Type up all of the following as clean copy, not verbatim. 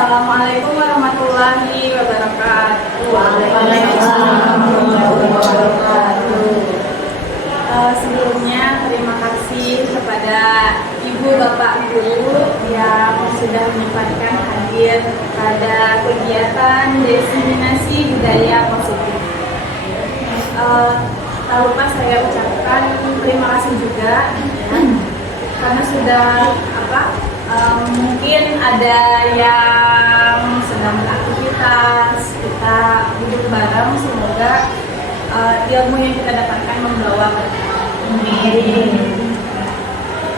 Assalamualaikum warahmatullahi wabarakatuh. Waalaikumsalam warahmatullahi wabarakatuh. Sebelumnya terima kasih kepada Ibu Bapak Guru yang sudah menyempatkan hadir pada kegiatan diseminasi budaya positif. Tak lupa saya ucapkan terima kasih juga karena sudah mungkin ada yang sedang beraktivitas, kita duduk bareng, semoga ilmu yang kita dapatkan membawa berkah.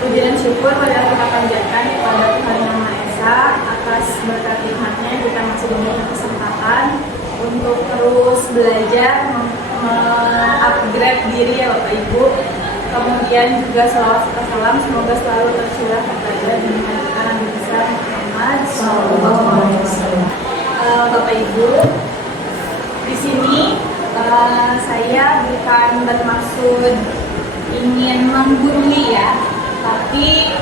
Puji dan syukur pada kita panjatkan kepada Tuhan Yang Maha Esa atas berkat nikmatnya kita masih diberi kesempatan untuk terus belajar, upgrade diri ya Bapak Ibu. Kemudian juga salawat serta salam semoga selalu tercurah kepada junjungan kita Nabi besar Muhammad SAW. Bapak Ibu, di sini saya bukan bermaksud ingin menggurui ya, tapi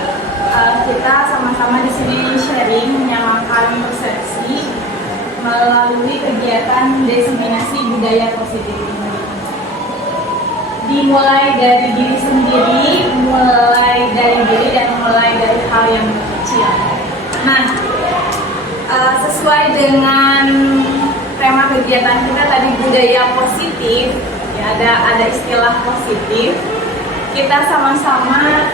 kita sama-sama di sini sharing, menyamakan persepsi melalui kegiatan diseminasi budaya positif ini. Dimulai dari diri sendiri, mulai dari diri dan mulai dari hal yang kecil. Nah, sesuai dengan tema kegiatan kita tadi budaya positif, ya ada istilah positif. Kita sama-sama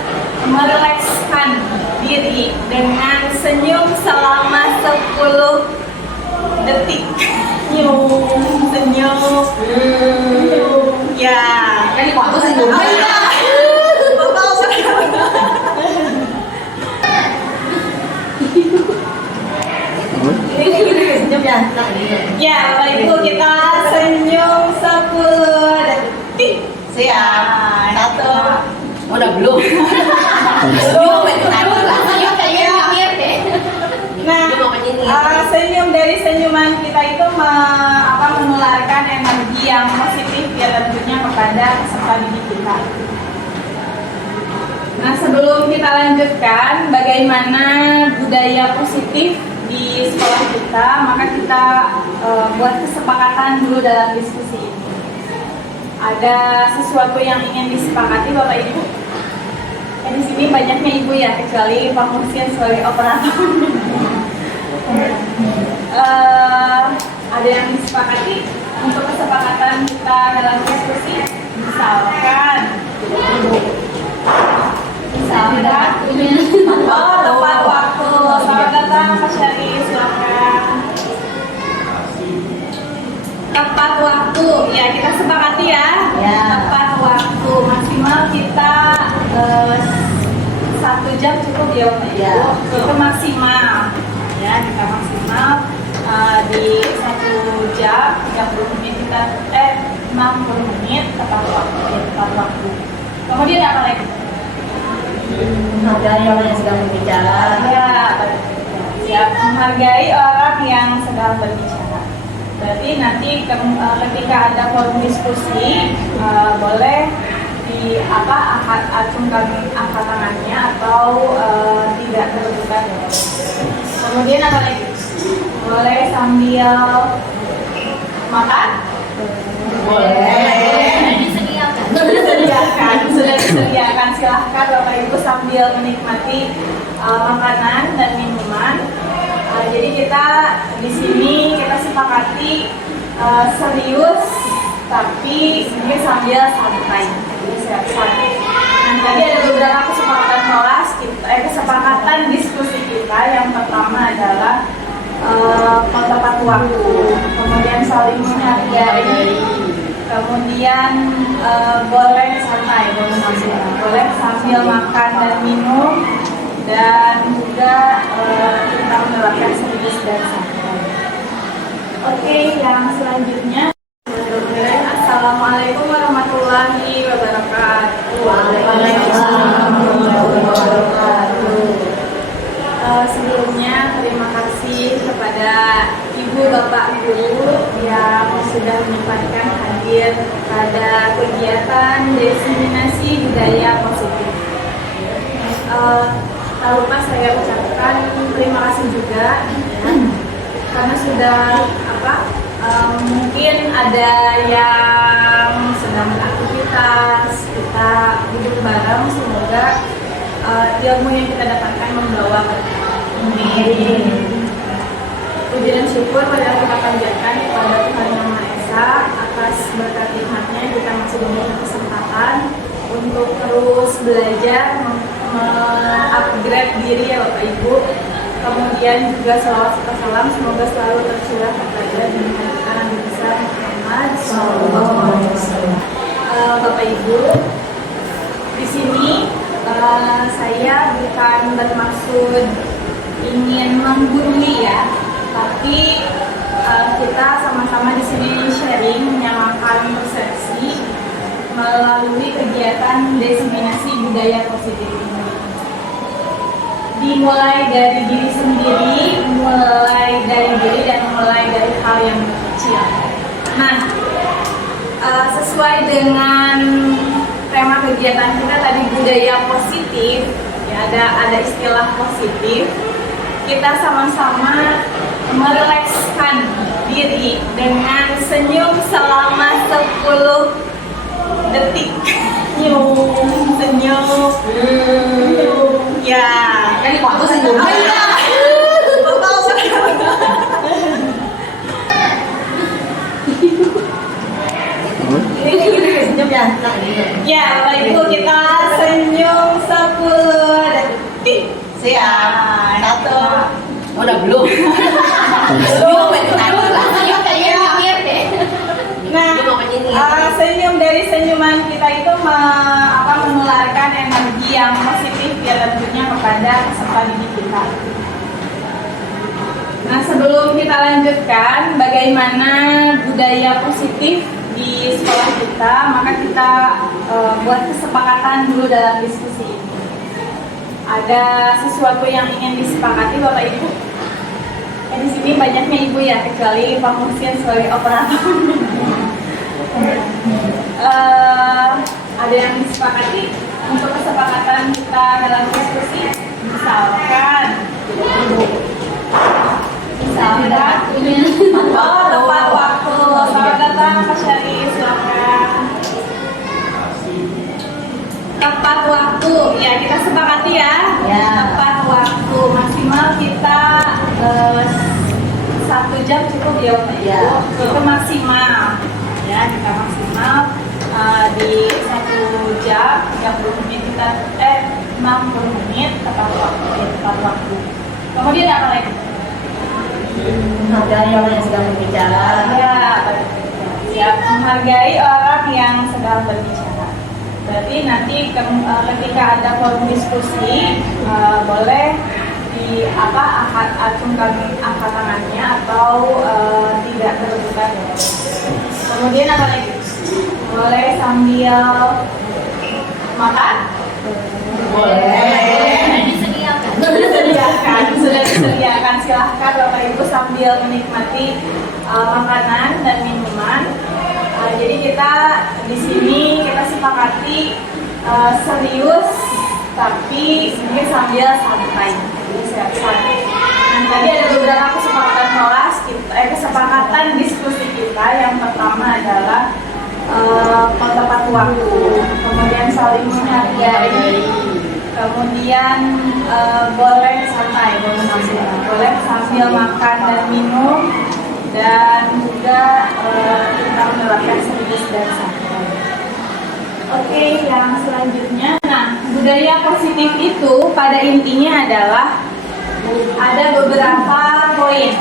merelekskan diri dengan senyum selama 10 detik. Senyum. Ya. Kan waktu senyum. Ya, Bapak Ibu kita senyum 10 detik. Siap. Satu. Udah belum? Nah, senyum dari senyuman kita itu menularkan energi yang positif ya tentunya kepada peserta didik kita. Nah, sebelum kita lanjutkan bagaimana budaya positif di sekolah kita, maka kita buat kesepakatan dulu dalam diskusi ini. Ada sesuatu yang ingin disepakati Bapak Ibu? Di sini banyaknya ibu ya, kecuali Pak Musin sebagai operator. Ada yang disepakati untuk kesepakatan kita dalam diskusi? Misalkan tepat waktu. Selamat datang Pak Syari, silakan. Tepat waktu, ya kita sepakati ya. Tepat waktu maksimal kita 1 jam cukup ya Bapak Ibu. Itu maksimal, ya kita maksimal di 1 jam 30 menit kita 60 menit tepat waktu. Kemudian apa lagi? Menghargai orang yang sedang berbicara. Ya, siap, menghargai orang yang sedang berbicara. Berarti nanti ketika ada forum diskusi boleh angkat tangannya atau tidak terbuka. Kemudian apa lagi? Boleh sambil makan? Boleh. Sudah disediakan. Silahkan Bapak Ibu sambil menikmati makanan dan minuman. Jadi kita di sini kita sepakati serius tapi ini sambil santai. Nah, tadi ada beberapa kesepakatan kelas kesepakatan diskusi kita. Yang pertama adalah tepat waktu, kemudian saling menghargai, kemudian boleh santai, boleh sambil makan dan minum, dan juga kita menerapkan serius dan santai. Oke, yang selanjutnya. Assalamualaikum warahmatullahi wabarakatuh. Waalaikumsalam warahmatullahi wabarakatuh. Sebelumnya terima kasih kepada Ibu Bapak Guru yang sudah menyempatkan hadir pada kegiatan diseminasi budaya positif. Tak lupa saya ucapkan terima kasih juga karena sudah mungkin ada yang sedang beraktivitas, kita duduk bareng, semoga ilmu yang kita dapatkan membawa berkah. Puji dan syukur pada kita panjatkan kepada Tuhan Yang Maha Esa atas berkat nikmatnya kita masih diberi kesempatan untuk terus belajar, upgrade diri ya Bapak Ibu. Kemudian juga salawat serta salam semoga selalu tercurah kepada junjungan kita Nabi besar Muhammad SAW. Bapak Ibu, di sini saya bukan bermaksud ingin menggurui ya, tapi kita sama-sama di sini sharing, menyamakan persepsi melalui kegiatan diseminasi budaya positif ini. Dimulai dari diri sendiri, mulai dari diri dan mulai dari hal yang kecil. Nah, sesuai dengan tema kegiatan kita tadi budaya positif, ya ada istilah positif. Kita sama-sama merelekskan diri dengan senyum selama 10 detik. Senyum. Ya, Kan ini waktu sih dulu. Senyum ya. Ya, Bapak Ibu, kita senyum 10 detik. Siap. Satu. Udah belum. Nah, senyum dari senyuman kita itu menularkan energi yang positif ya tentunya kepada peserta didik kita. Nah, sebelum kita lanjutkan bagaimana budaya positif di sekolah kita, maka kita buat kesepakatan dulu dalam diskusi ini. Ada sesuatu yang ingin disepakati Bapak Ibu? Di sini banyaknya ibu ya, kecuali Pak Muhsin sebagai operator. Ada yang disepakati untuk kesepakatan kita dalam diskusi, misalkan tepat waktu. Selamat datang Pak Syari, silakan. Tepat waktu, ya kita sepakati ya. Tepat waktu maksimal kita 1 jam cukup ya Bapak Ibu. Itu maksimal ya, kita maksimal di 1 jam 30 menit kita 60 menit tepat waktu ya, tepat waktu. Kemudian apa lagi? Menghargai orang yang sedang berbicara. Ya, menghargai orang yang sedang berbicara. Berarti nanti ketika ada forum diskusi boleh acungkan angkat tangannya atau tidak terbuka. Kemudian apa lagi? Boleh sambil makan? Boleh. Sudah disediakan. Silahkan Bapak Ibu sambil menikmati makanan dan minuman. Jadi kita di sini kita sepakati serius tapi mungkin sambil santai. Nah, tadi ada beberapa kesepakatan kelas kesepakatan diskusi kita. Yang pertama adalah tepat waktu, kemudian saling menghargai, kemudian boleh santai, boleh sambil makan dan minum, dan juga kita menerapkan serius dan santai. Oke, yang selanjutnya, nah budaya positif itu pada intinya adalah ada beberapa poin,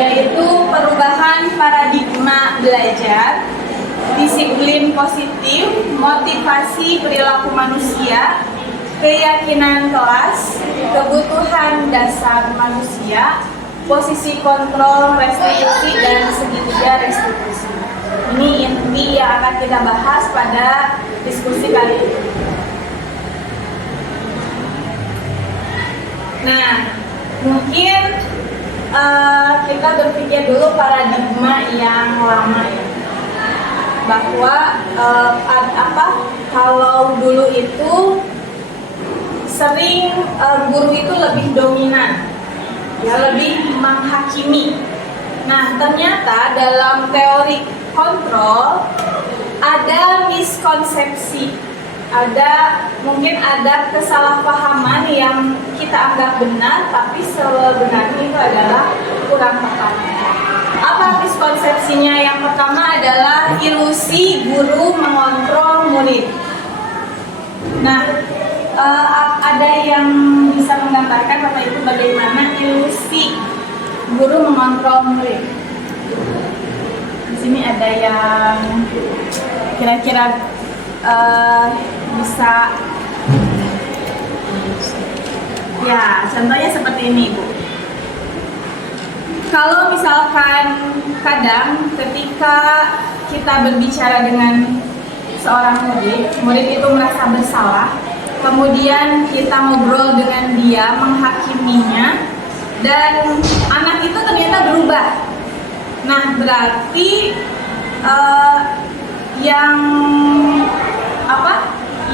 yaitu perubahan paradigma belajar, disiplin positif, motivasi perilaku manusia, keyakinan kelas, kebutuhan dasar manusia, posisi kontrol restitusi, dan segitiga restitusi. Ini inti yang akan kita bahas pada diskusi kali ini. Nah, mungkin kita berpikir dulu paradigma yang lama ya, bahwa kalau dulu itu sering guru itu lebih dominan, ya lebih menghakimi, Nah, ternyata dalam teori kontrol ada miskonsepsi, mungkin ada kesalahpahaman yang kita anggap benar, tapi sebenarnya itu adalah kurang tepat. Apa miskonsepsinya? Yang pertama adalah ilusi guru mengontrol murid. Nah, ada yang bisa menggambarkan Bapak Ibu bagaimana ilusi guru mengontrol murid? Di sini ada yang kira-kira bisa, ya contohnya seperti ini Bu. Kalau misalkan kadang ketika kita berbicara dengan seorang murid itu merasa bersalah, kemudian kita ngobrol dengan dia, menghakiminya, dan anak itu ternyata berubah. Nah, berarti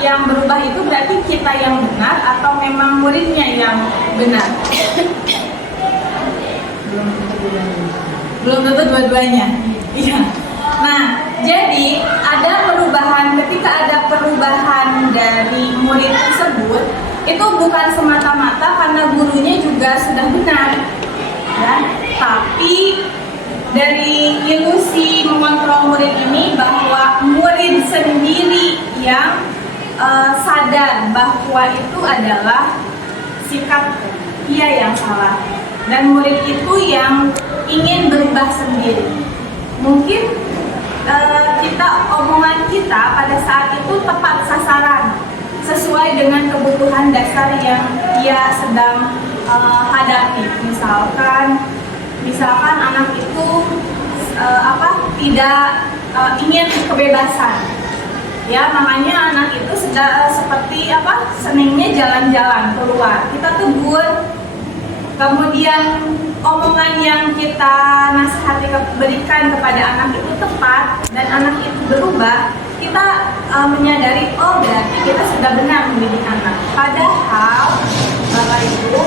yang berubah itu berarti kita yang benar atau memang muridnya yang benar? Belum tentu dua-duanya. Iya. Nah, jadi ketika ada perubahan dari murid tersebut, itu bukan semata-mata karena gurunya juga sudah benar, ya. Tapi dari ilusi mengontrol murid ini bahwa murid sendiri yang sadar bahwa itu adalah sikap dia yang salah, dan murid itu yang ingin berubah sendiri. Mungkin omongan kita pada saat itu tepat sasaran, sesuai dengan kebutuhan dasar yang dia sedang hadapi. Misalkan anak itu tidak ingin kebebasan, ya, makanya anak itu seperti senengnya jalan-jalan keluar. Kita tegur, kemudian omongan yang kita nasihati berikan kepada anak itu tepat dan anak itu berubah, kita menyadari, oh berarti kita sudah benar mendidik anak. Padahal Bapak Ibu,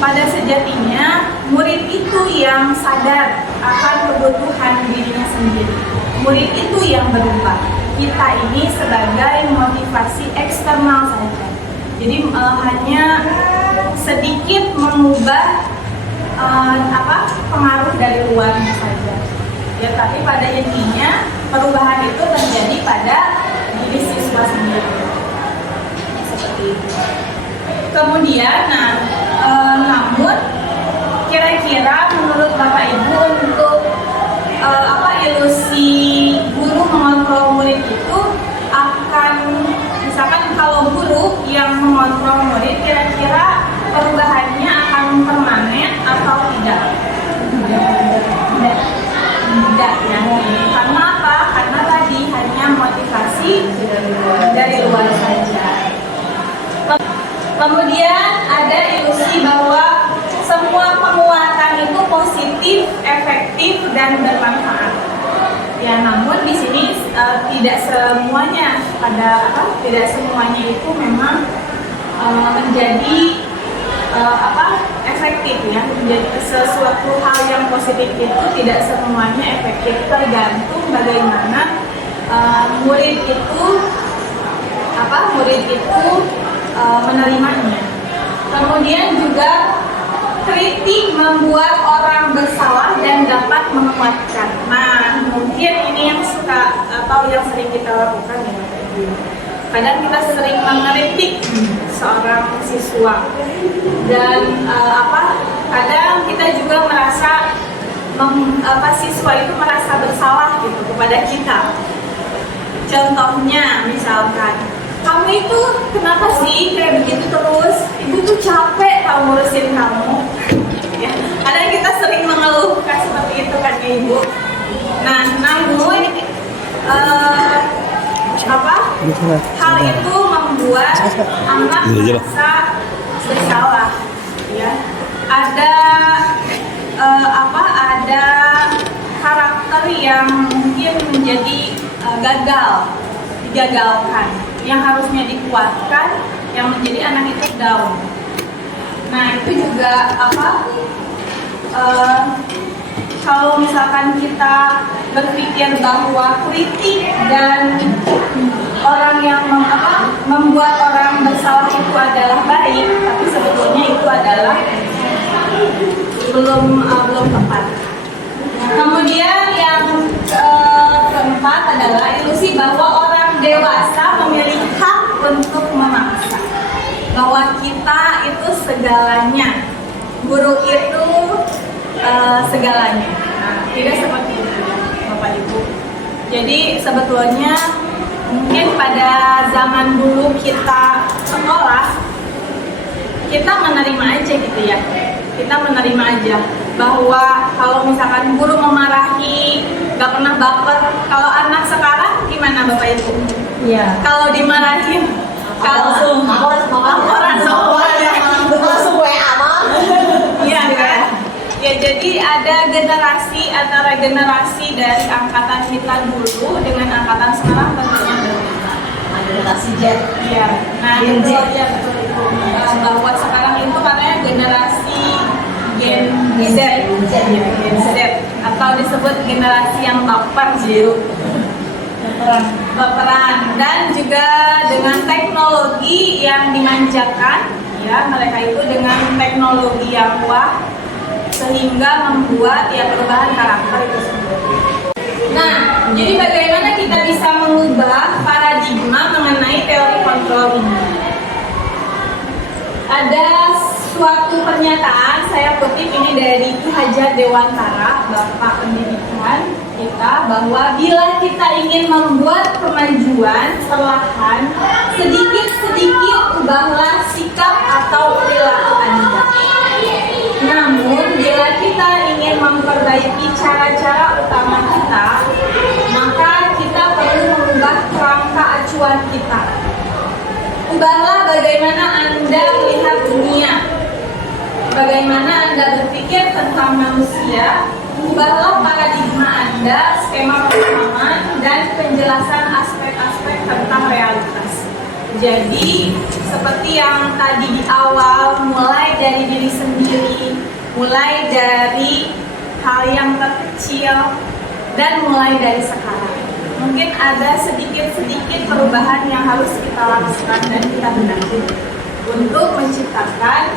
pada sejatinya murid itu yang sadar akan kebutuhan dirinya sendiri. Murid itu yang berubah. Kita ini sebagai motivasi eksternal saja. Jadi hanya sedikit mengubah pengaruh dari luarnya saja. Ya, tapi pada intinya perubahan itu terjadi pada diri siswa sendiri. Seperti itu. Kemudian, namun kira-kira menurut Bapak Ibu untuk ilusi guru mengontrol murid itu akan, misalkan kalau guru yang mengontrol murid, kira-kira perubahannya akan permanen atau tidak? Tidak ya. Karena apa? Karena tadi hanya motivasi dari luar saja. Kemudian ada ilusi bahwa semua penguatan itu positif, efektif, dan bermanfaat. Ya, namun di sini tidak semuanya itu memang menjadi efektif ya. Menjadi sesuatu hal yang positif itu tidak semuanya efektif, tergantung bagaimana murid itu menerimanya. Kemudian juga kritik membuat orang bersalah dan dapat menguatkan. Nah, mungkin ini yang sering kita lakukan ya Bapak Ibu. Kadang kita sering mengkritik seorang siswa, dan kadang kita juga merasa siswa itu merasa bersalah gitu kepada kita. Contohnya misalkan, kamu itu kenapa sih kayak begitu terus? Ibu tuh capek tau ngurusin kamu. Ya, kadang kita sering mengeluhkan seperti itu kan ya Ibu. Nah, namun hal itu membuat anak merasa bersalah. Ya, ada karakter yang mungkin menjadi digagalkan, yang harusnya dikuatkan, yang menjadi anak itu down. Nah, itu juga kalau misalkan kita berpikir bahwa kritik dan orang yang membuat orang bersalah itu adalah baik, tapi sebetulnya itu adalah belum tepat. Kemudian yang keempat adalah ilusi bahwa orang dewasa memiliki hak untuk memaksa, bahwa kita itu segalanya, guru itu segalanya. Nah, tidak seperti itu, Bapak Ibu. Jadi sebetulnya mungkin pada zaman dulu kita sekolah, kita menerima aja gitu ya. Kita menerima aja bahwa kalau misalkan guru memarahi, gak pernah baper. Kalau anak sekarang gimana Bapak Ibu? Iya. Kalau dimarahin, kalau langsung WA mah. iya kan? Ya, jadi ada generasi antara generasi dari angkatan kita dulu dengan angkatan sekarang tentunya berbeda. Generasi Z. Iya. Nah, Gen Z. ya betul itu. Bahwa sekarang itu katanya generasi Gen Z, Gen Z, atau disebut generasi yang baper, baperan, dan juga dengan teknologi yang dimanjakan, ya mereka itu dengan teknologi yang wah, sehingga membuat ya perubahan karakter itu sendiri. Nah, jadi bagaimana kita bisa mengubah paradigma mengenai teori kontrol ini? Ada suatu pernyataan, saya kutip ini dari Ki Hajar Dewantara, Bapak Pendidikan kita, bahwa bila kita ingin membuat kemajuan perlahan, sedikit-sedikit ubahlah sikap atau perilaku Anda. Namun, bila kita ingin memperbaiki cara-cara utama kita, maka kita perlu mengubah kerangka acuan kita. Ubahlah bagaimana Anda melihat dunia, bagaimana Anda berpikir tentang manusia. Ubahlah paradigma Anda, skema pemahaman, dan penjelasan aspek-aspek tentang realitas. Jadi, seperti yang tadi di awal, mulai dari diri sendiri, mulai dari hal yang terkecil, dan mulai dari sekarang. Mungkin ada sedikit-sedikit perubahan yang harus kita lakukan dan kita benahi untuk menciptakan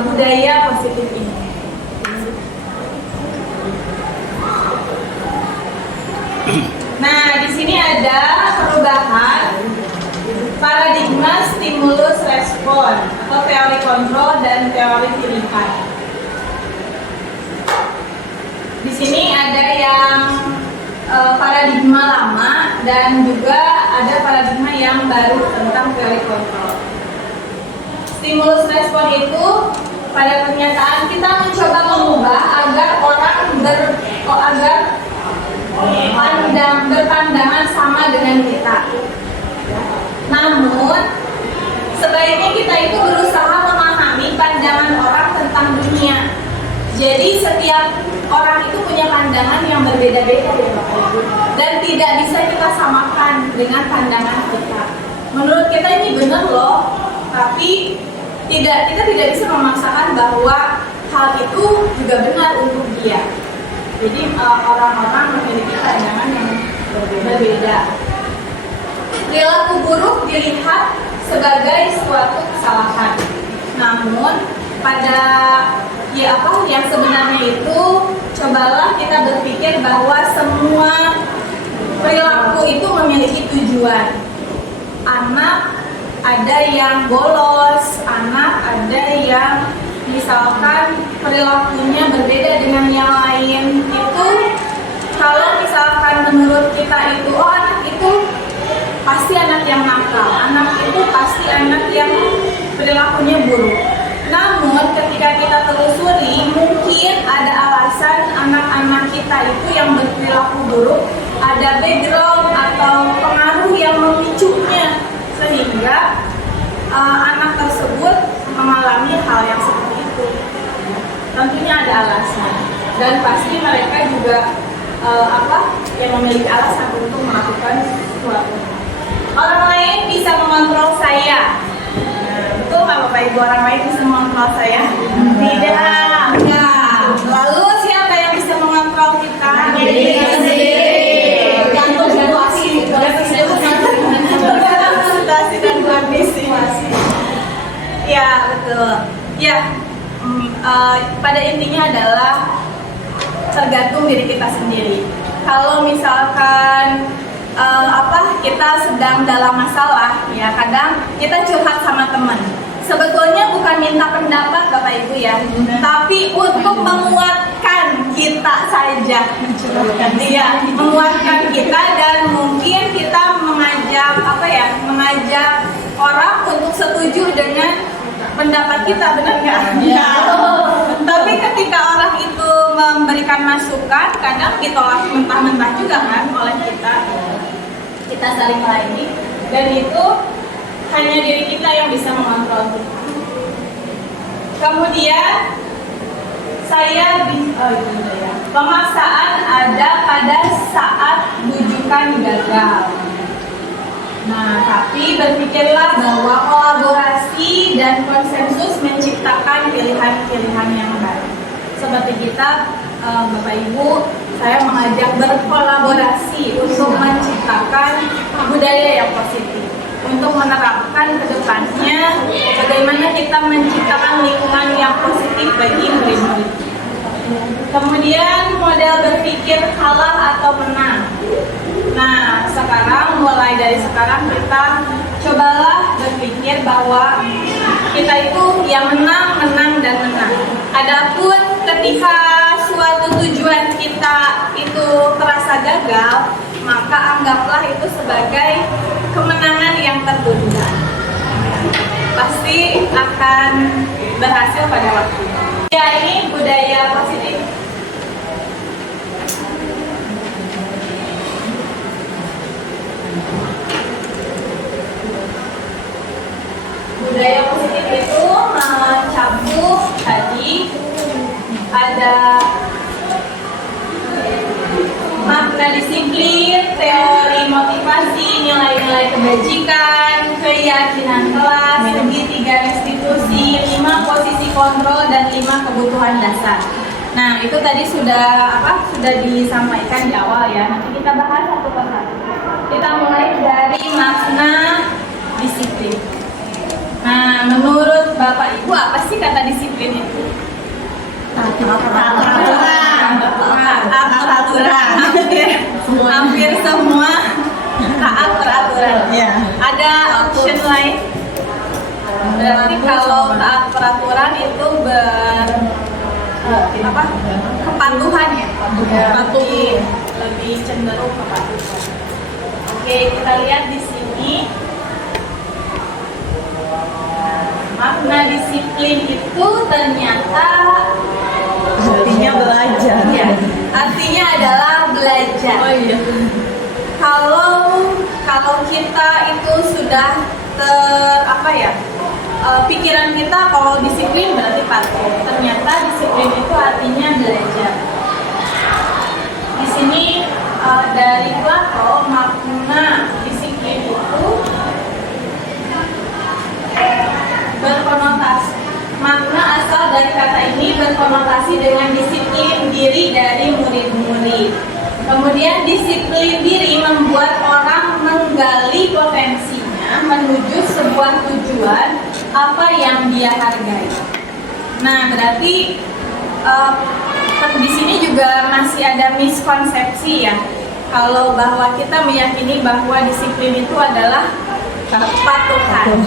budaya positif ini. Nah, di sini ada perubahan paradigma stimulus respon atau teori kontrol dan teori pilihan. Di sini ada yang paradigma lama dan juga ada paradigma yang baru tentang teori kontrol. Stimulus respon itu pada pernyataan kita mencoba mengubah agar orang berpandangan sama dengan kita. Namun sebaiknya kita itu berusaha memahami pandangan orang tentang dunia. Jadi setiap orang itu punya pandangan yang berbeda-beda ya Bapak Ibu, dan tidak bisa kita samakan dengan pandangan kita. Menurut kita ini benar loh, tapi kita tidak bisa memaksakan bahwa hal itu juga benar untuk dia. Jadi orang-orang memiliki pandangan yang berbeda. Perilaku buruk dilihat sebagai suatu kesalahan. Namun pada yang sebenarnya itu, cobalah kita berpikir bahwa semua perilaku itu memiliki tujuan. Anak ada yang bolos, anak ada yang misalkan perilakunya berbeda dengan yang lain. Itu kalau misalkan menurut kita itu, oh anak itu pasti anak yang nakal, anak itu pasti anak yang perilakunya buruk. Namun ketika kita telusuri, mungkin ada alasan anak-anak kita itu yang berperilaku buruk, ada background atau pengaruh yang memicunya, sehingga anak tersebut mengalami hal yang seperti itu. Tentunya ada alasan, dan pasti mereka juga yang memiliki alasan untuk melakukan sesuatu. Orang lain bisa mengontrol saya. Betul nggak Bapak Ibu, orang lain bisa mengontrol saya? Tidak. Lalu siapa yang bisa mengontrol adalah tergantung diri kita sendiri. Kalau misalkan kita sedang dalam masalah, ya kadang kita curhat sama teman. Sebetulnya bukan minta pendapat Bapak Ibu ya, tapi untuk menguatkan kita saja. Iya, menguatkan kita dan mungkin kita mengajak orang untuk setuju dengan pendapat kita, benar nggak? Ya. Tapi ketika orang itu memberikan masukan, kadang ditolak mentah-mentah juga kan oleh kita. Kita saling melayani, dan itu hanya diri kita yang bisa mengontrol. Kemudian pemaksaan ada pada saat bujukan gagal. Nah, tapi berpikirlah bahwa kolaborasi dan konsensus menciptakan pilihan-pilihan yang baik. Seperti kita, Bapak Ibu, saya mengajak berkolaborasi untuk menciptakan budaya yang positif, untuk menerapkan ke depannya bagaimana kita menciptakan lingkungan yang positif bagi murid-murid. Kemudian model berpikir kalah atau menang. Nah, mulai dari sekarang kita cobalah berpikir bahwa kita itu yang menang, dan menang. Adapun ketika suatu tujuan kita itu terasa gagal, maka anggaplah itu sebagai kemenangan yang tertunda. Pasti akan berhasil pada waktunya. Ya, ini budaya positif. Budaya positif itu mencakup tadi ada makna disiplin, teori motivasi, nilai-nilai kebajikan, keyakinan kelas, segitiga restitusi, 5 posisi kontrol, dan 5 kebutuhan dasar. Nah, itu tadi sudah disampaikan di awal ya. Nanti kita bahas satu persatu. Kita mulai dari makna disiplin. Nah, menurut Bapak Ibu apa sih kata disiplin itu? Peraturan. Hampir semua taat peraturan. Ada option lain. Berarti kalau taat peraturan itu kepatuhan ya. Lebih cenderung kepatuhan. Oke, kita lihat di sini. Makna disiplin itu ternyata artinya belajar. Ya, artinya adalah belajar. Oh iya. Kalau kita itu sudah pikiran kita kalau disiplin berarti patuh. Ternyata disiplin itu artinya belajar. Di sini dari Plato, makna disiplin itu berkonotasi. Makna asal dari kata ini berkonotasi dengan disiplin diri dari murid-murid. Kemudian disiplin diri membuat orang menggali potensinya menuju sebuah tujuan apa yang dia hargai. Nah, berarti di sini juga masih ada miskonsepsi ya. Kalau bahwa kita meyakini bahwa disiplin itu adalah kepatuhan.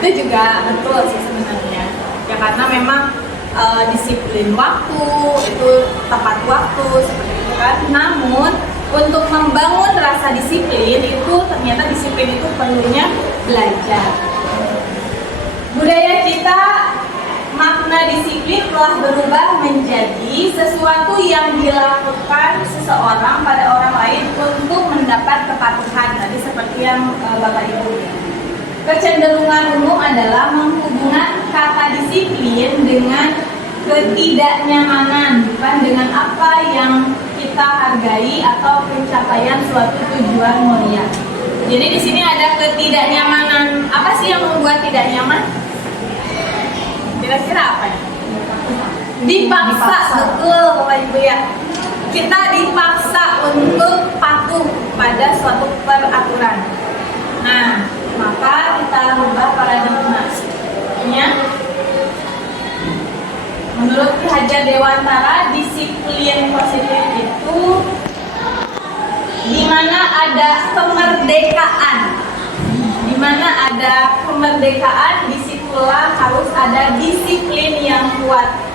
Itu juga betul sih sebenarnya. Ya karena memang disiplin waktu itu tepat waktu seperti itu kan. Namun untuk membangun rasa disiplin itu ternyata disiplin itu perlunya belajar. Budaya kita, makna disiplin telah berubah menjadi sesuatu yang dilakukan seseorang pada orang lain untuk mendapat kepatuhan. Tadi seperti yang Bapak Ibu. Kecenderungan umum adalah menghubungkan kata disiplin dengan ketidaknyamanan, bukan dengan apa yang kita hargai atau pencapaian suatu tujuan mulia. Jadi di sini ada ketidaknyamanan. Apa sih yang membuat tidak nyaman? Kira-kira apa ya? Dipaksa. Betul, Bapak Ibu ya. Kita dipaksa untuk patuh pada suatu peraturan. Nah, maka kita rubah paradigmanya. Menurut Ki Hajar Dewantara, disiplin positif itu di mana ada kemerdekaan. Di mana ada kemerdekaan, disitulah harus ada disiplin yang kuat.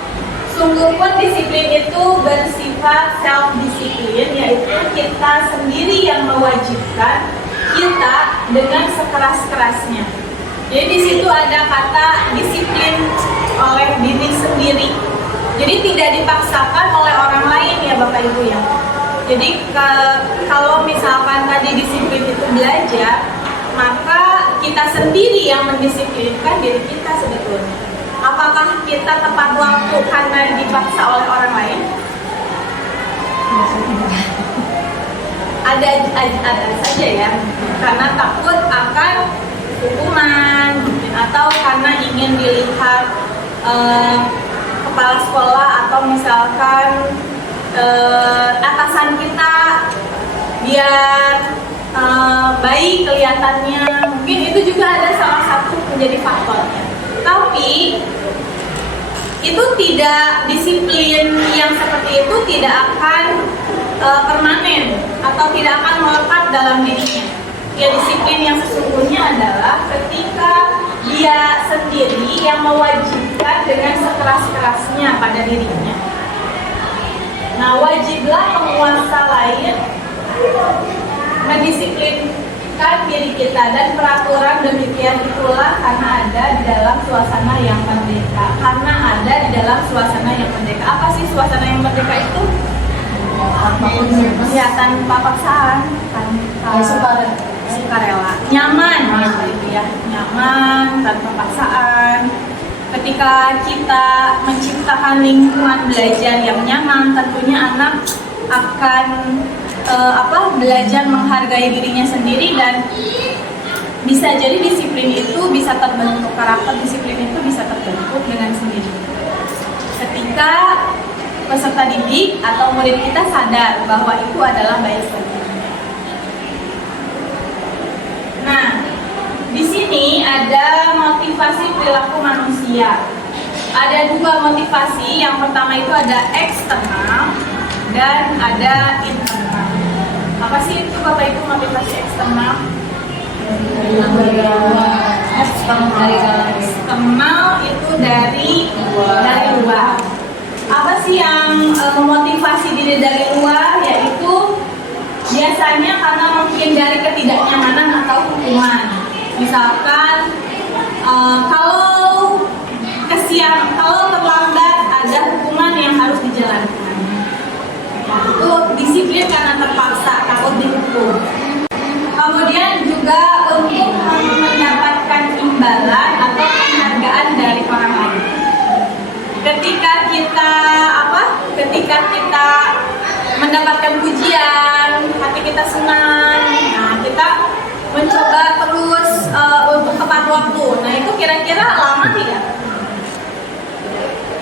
Sungguh pun disiplin itu bersifat self-disiplin, yaitu kita sendiri yang mewajibkan kita dengan sekeras-kerasnya. Jadi di situ ada kata disiplin oleh diri sendiri. Jadi tidak dipaksakan oleh orang lain ya Bapak Ibu ya. Jadi kalau misalkan tadi disiplin itu belajar, maka kita sendiri yang mendisiplinkan diri kita sebetulnya. Apakah kita tepat waktu karena dipaksa oleh orang lain? Ada saja ya, karena takut akan hukuman atau karena ingin dilihat kepala sekolah atau misalkan atasan kita biar baik kelihatannya, mungkin itu juga ada salah satu menjadi faktornya. Tapi itu tidak, disiplin yang seperti itu tidak akan permanen atau tidak akan melekat dalam dirinya. Ya, disiplin yang sesungguhnya adalah ketika dia sendiri yang mewajibkan dengan sekeras-kerasnya pada dirinya. Nah, wajiblah penguasa lain mendisiplinkan diri kita, dan peraturan demikian itulah karena ada di dalam suasana yang merdeka. Karena ada di dalam suasana yang merdeka. Apa sih suasana yang merdeka itu? Ya, tanpa paksaan, sukarela, nyaman, gitu ya, nyaman tanpa paksaan. Ketika kita menciptakan lingkungan belajar yang nyaman, tentunya anak akan belajar menghargai dirinya sendiri, dan bisa jadi disiplin itu bisa terbentuk, karakter disiplin itu bisa terbentuk dengan sendiri. Ketika peserta didik atau murid kita sadar bahwa itu adalah baik baginya. Nah, di sini ada motivasi perilaku manusia. Ada dua motivasi. Yang pertama itu ada eksternal dan ada internal. Apa sih itu Bapak Ibu motivasi eksternal? Eksternal itu dari luar. Apa sih yang memotivasi diri dari luar? Yaitu biasanya karena menghindari ketidaknyamanan atau hukuman. Misalkan kalau terlambat ada hukuman yang harus dijalankan. Itu disiplin karena terpaksa, takut dihukum. Kemudian juga untuk mendapatkan imbalan atau penghargaan dari orang lain. Ketika kita mendapatkan pujian, hati kita senang. Nah, kita mencoba terus untuk tepat waktu. Nah, itu kira-kira lama tidak?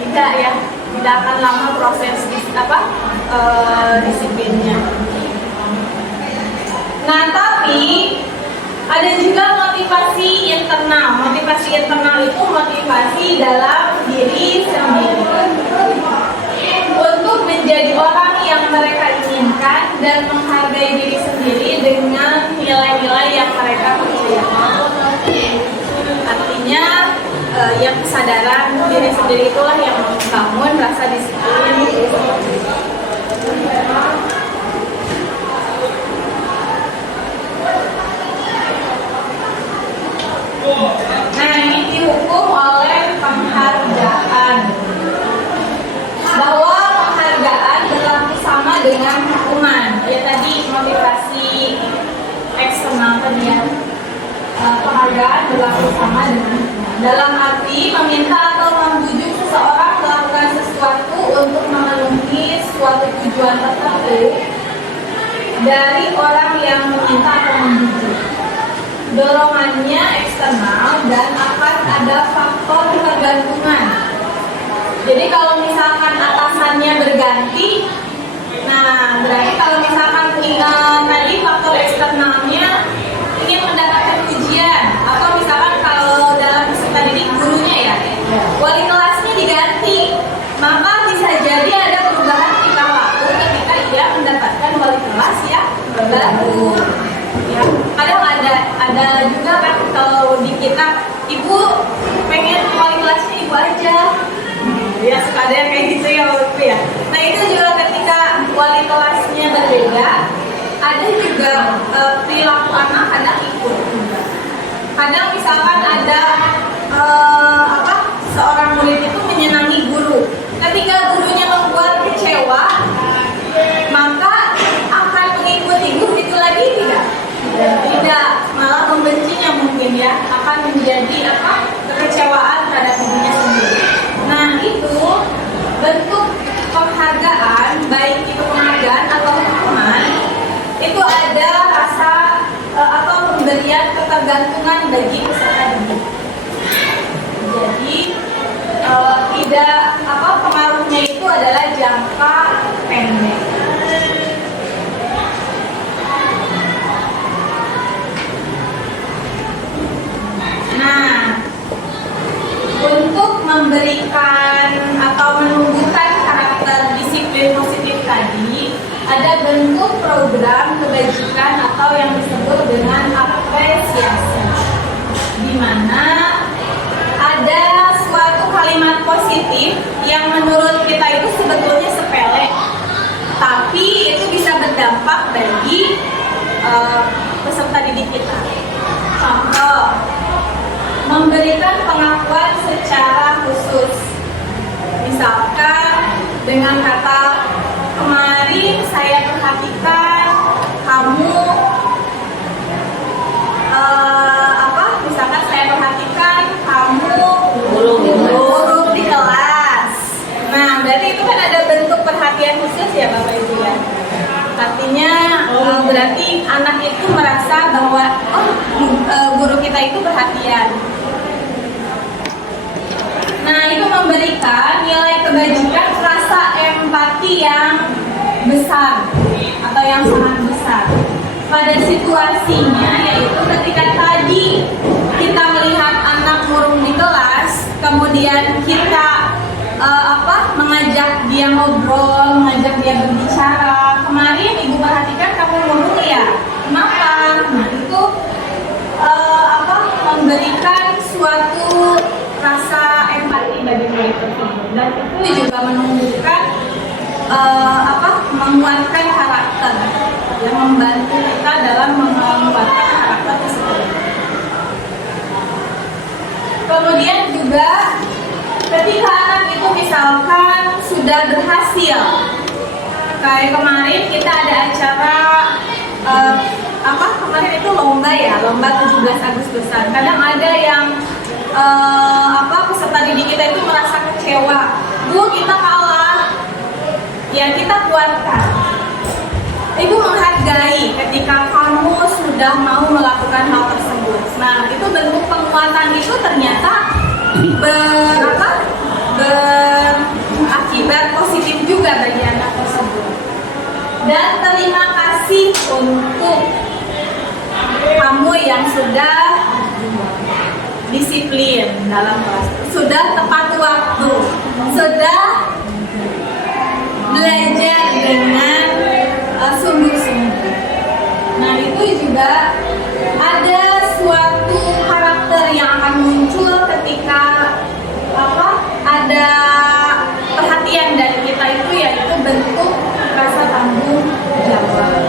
Tidak ya, tidak akan lama proses disiplinnya. Nah, tapi ada juga motivasi internal. Motivasi internal itu motivasi dalam diri sendiri untuk menjadi orang yang mereka inginkan dan menghargai diri sendiri dengan nilai-nilai yang mereka percaya. Artinya yang kesadaran diri sendiri itulah yang membangun rasa disiplin. Nah, ini dihukum oleh penghargaan. Bahwa penghargaan berlaku sama dengan hukuman. Ya, tadi motivasi eksternal tadi ya. Penghargaan berlaku sama dengan hukuman. Dalam arti meminta atau membujuk seseorang melakukan sesuatu untuk memenuhi suatu tujuan tertentu dari orang yang meminta atau membujuk. Dorongannya eksternal dan akan ada faktor ketergantungan. Jadi kalau misalkan atasannya berganti, nah berarti kalau misalkan tadi faktor eksternalnya ingin mendapatkan pujian, atau misalkan kalau dalam peserta didik gurunya ya, wali kelasnya diganti, maka juga perilaku anak kadang ikut juga. Kadang misalkan ada seorang murid itu menyenangi guru. Ketika gurunya membuat kecewa, maka akan mengikuti guru itu lagi tidak? Tidak, malah membencinya mungkin ya, akan menjadi kekecewaan terhadap gurunya sendiri. Nah itu bentuk penghargaan, baik itu penghargaan atau hukuman, itu ada rasa atau pemberian ketergantungan bagi peserta didik. Jadi tidak pengaruhnya itu adalah jangka pendek. Nah, untuk memberikan atau menumbuhkan karakter disiplin positif tadi, ada bentuk program kebajikan atau yang disebut dengan apresiasi, di mana ada suatu kalimat positif yang menurut kita itu sebetulnya sepele, tapi itu bisa berdampak bagi peserta didik kita. Contoh, memberikan pengakuan secara khusus. Misalkan dengan kata, kemarin saya perhatikan kamu misalkan saya perhatikan kamu buruk di kelas. Nah, berarti itu kan ada bentuk perhatian khusus ya Bapak Ibu ya. Artinya berarti anak itu merasa bahwa guru kita itu perhatian. Nah, itu memberikan nilai kebajikan, rasa empati yang besar atau yang sangat besar pada situasinya, yaitu ketika tadi kita melihat anak murung di kelas, kemudian kita mengajak dia ngobrol, mengajak dia berbicara. Kemarin ibu perhatikan kamu murung ya, kenapa? Nah itu memberikan suatu rasa empati bagi murid tersebut, dan itu juga menunjukkan menguatkan karakter, yang membantu kita dalam menguatkan karakter tersebut. Kemudian juga ketika anak itu misalkan sudah berhasil, kayak kemarin kita ada acara kemarin itu lomba 17 Agustusan. Kadang ada yang peserta didik kita itu merasa kecewa, Bu kita kalah, ya kita kuatkan. Ibu menghargai ketika kamu sudah mau melakukan hal tersebut. Nah itu bentuk penguatan itu ternyata berakibat positif juga bagi anak tersebut. Dan terima kasih untuk kamu yang sudah disiplin dalam kelas, sudah tepat waktu, sudah belajar dengan sungguh-sungguh. Nah itu juga ada suatu karakter yang akan muncul ketika ada perhatian dari kita itu, yaitu bentuk rasa tanggung jawab.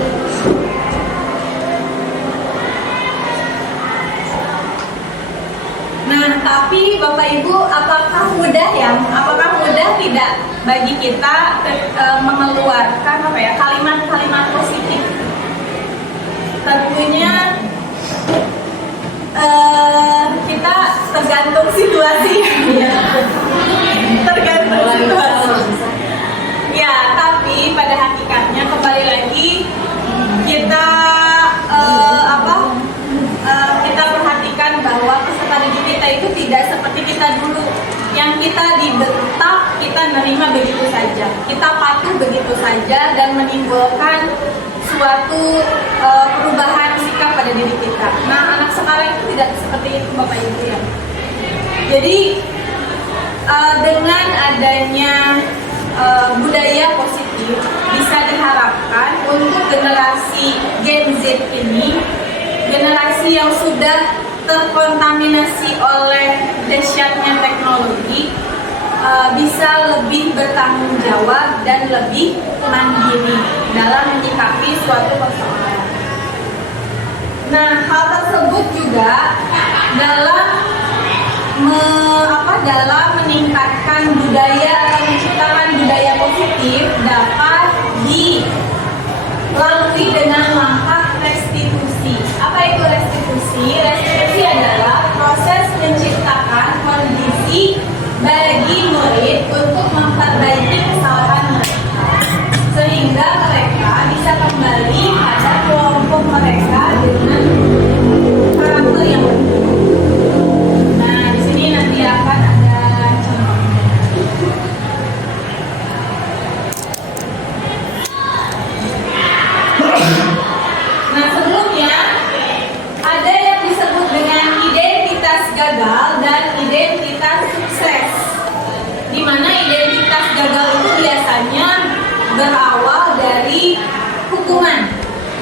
Nah, tapi Bapak Ibu, apakah mudah tidak bagi kita mengeluarkan kalimat-kalimat positif? Tentunya kita tergantung situasi. Tergantung situasi. Ya, tapi pada hakikatnya kembali lagi kita kita perhatikan bahwa peserta didik kita itu tidak seperti kita dulu, yang kita dibentak, kita nerima begitu saja, kita patuh begitu saja, dan menimbulkan suatu perubahan sikap pada diri kita. Nah, anak sekarang itu tidak seperti itu Bapak Ibu ya. Jadi dengan adanya budaya positif, bisa diharapkan untuk generasi Gen Z ini, generasi yang sudah terkontaminasi oleh dahsyatnya teknologi, bisa lebih bertanggung jawab dan lebih mandiri dalam menyikapi suatu persoalan. Nah, hal tersebut juga dalam dalam meningkatkan budaya atau menciptakan budaya positif dapat dilalui dengan langkah restitusi. Apa itu restitusi? Restitusi adalah proses menciptakan kondisi bagi murid untuk memperbaiki kesalahan mereka sehingga mereka bisa kembali pada kelompok mereka dengan karakter yang benar. Nah, di sini nanti akan ada contohnya. Nah, sebelumnya ada yang disebut dengan identitas gagal dan identitas sukses. Di mana identitas gagal itu biasanya berawal dari hukuman,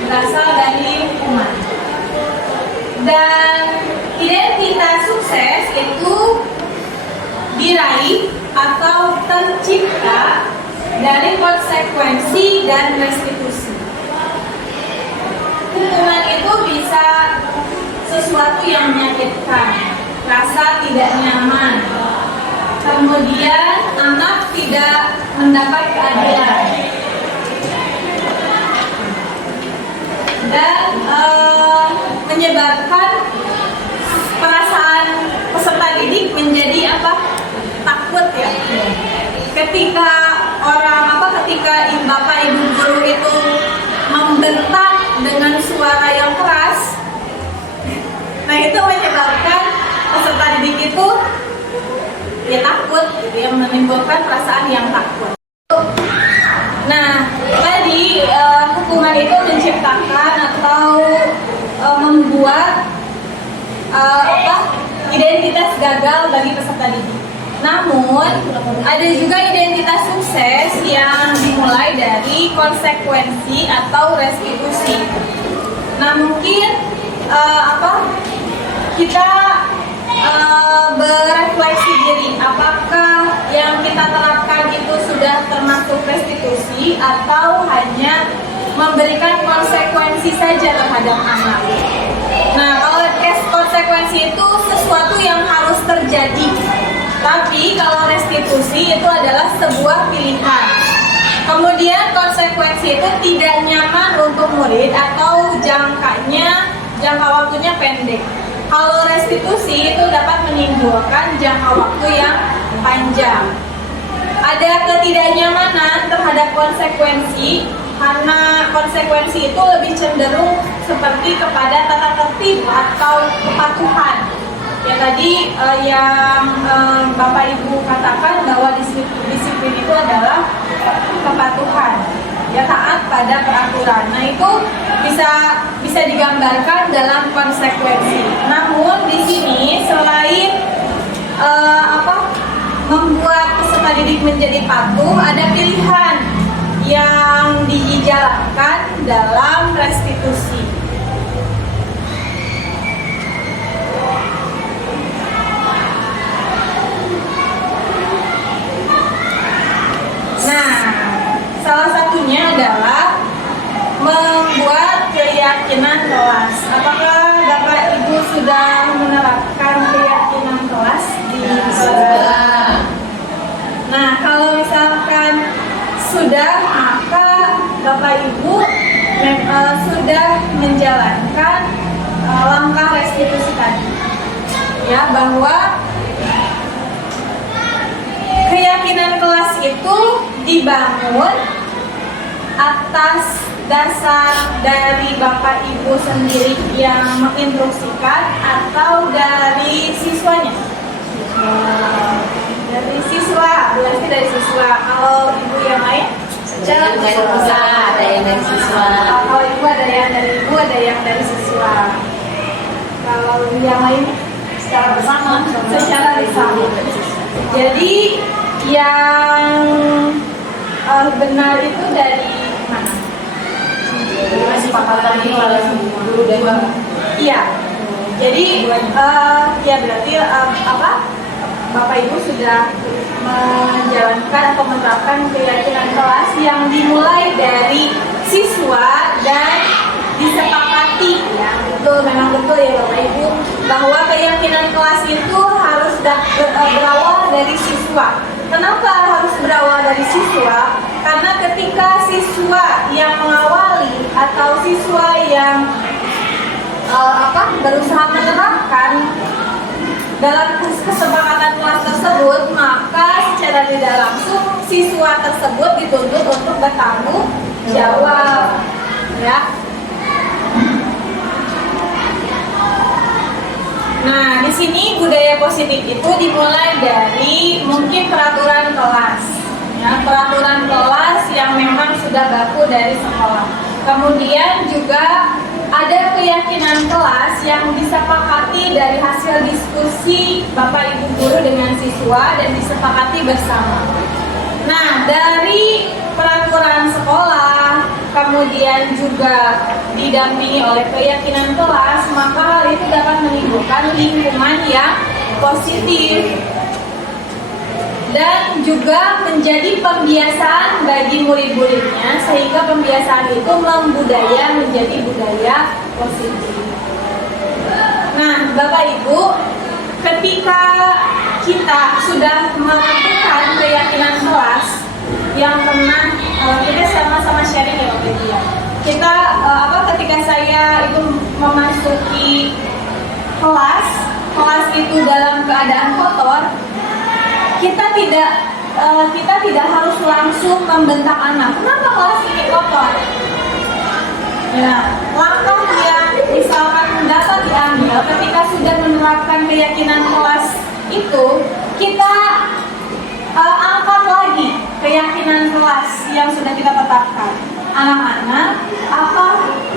berasal dari hukuman. Dan identitas sukses itu diraih atau tercipta dari konsekuensi dan restitusi. Hukuman itu bisa sesuatu yang menyakitkan, rasa tidak nyaman, kemudian anak tidak mendapat keadilan, dan menyebabkan perasaan peserta didik menjadi takut ya. Ketika bapak ibu guru itu membentak dengan suara yang keras, nah itu menyebabkan peserta didik itu ya takut, gitu ya, menimbulkan perasaan yang takut. Nah, tadi hukuman itu menciptakan atau membuat identitas gagal bagi peserta didik. Namun, ada juga identitas sukses yang dimulai dari konsekuensi atau restitusi. Nah, mungkin kita berefleksi diri, apakah yang kita terapkan itu sudah termasuk restitusi atau hanya memberikan konsekuensi saja terhadap anak. Nah, kalau konsekuensi itu sesuatu yang harus terjadi, tapi kalau restitusi itu adalah sebuah pilihan. Kemudian konsekuensi itu tidak nyaman untuk murid atau jangka waktunya pendek. Kalau restitusi itu dapat menimbulkan jangka waktu yang panjang. Ada ketidaknyamanan terhadap konsekuensi karena konsekuensi itu lebih cenderung seperti kepada tata tertib atau kepatuhan. Ya tadi yang Bapak Ibu katakan bahwa disiplin itu adalah kepatuhan, ya taat pada peraturan. Nah itu bisa digambarkan dalam konsekuensi. Namun di sini selain membuat peserta didik menjadi patuh, ada pilihan yang dijalankan dalam restitusi. Nah, salah satunya adalah membuat keyakinan kelas. Apakah Bapak Ibu sudah menerapkan keyakinan kelas di sekolah? Nah, kalau misalkan sudah, maka Bapak Ibu sudah menjalankan langkah restitusi tadi. Ya, bahwa keyakinan kelas itu dibangun atas dasar dari Bapak Ibu sendiri yang menginstruksikan atau dari siswanya? Dari siswa, berarti dari siswa. Kalau ibu yang lain? Dari siswa, ada yang dari siswa. Kalau ibu ada yang dari ibu, ada yang dari siswa. Kalau yang lain? Secara bersama. Secara bersama. Jadi yang benar itu dari mana? Kesepakatan ini oleh guru dan iya. Jadi ya berarti Bapak Ibu sudah menjalankan atau menerapkan keyakinan kelas yang dimulai dari siswa dan disepakati ya, itu memang betul ya Bapak Ibu, bahwa keyakinan kelas itu harus berawal dari siswa. Kenapa harus berawal dari siswa? Karena ketika siswa yang mengawali atau siswa yang berusaha menerapkan dalam kesepakatan kelas tersebut, maka secara tidak langsung siswa tersebut dituntut untuk bertanggung jawab, ya. Nah, di sini budaya positif itu dimulai dari mungkin peraturan kelas, ya, peraturan kelas yang memang sudah baku dari sekolah. Kemudian juga ada keyakinan kelas yang disepakati dari hasil diskusi Bapak Ibu guru dengan siswa dan disepakati bersama. Nah, dari peraturan sekolah, kemudian juga didampingi oleh keyakinan kelas, maka hal itu dapat menimbulkan lingkungan yang positif dan juga menjadi pembiasaan bagi murid-muridnya, sehingga pembiasaan itu membudaya menjadi budaya positif. Nah, Bapak Ibu, ketika kita sudah menentukan keyakinan kelas yang pernah kita sama-sama sharing ya Bapak Ibu ya. Kita ketika saya itu memasuki kelas itu dalam keadaan kotor, kita tidak harus langsung membentak anak. Kenapa kelas ini kotor? Ya, langkah yang misalkan dapat diambil ketika sudah menerapkan keyakinan kelas itu, kita angkat lagi keyakinan kelas yang sudah kita tetapkan. Anak-anak, apa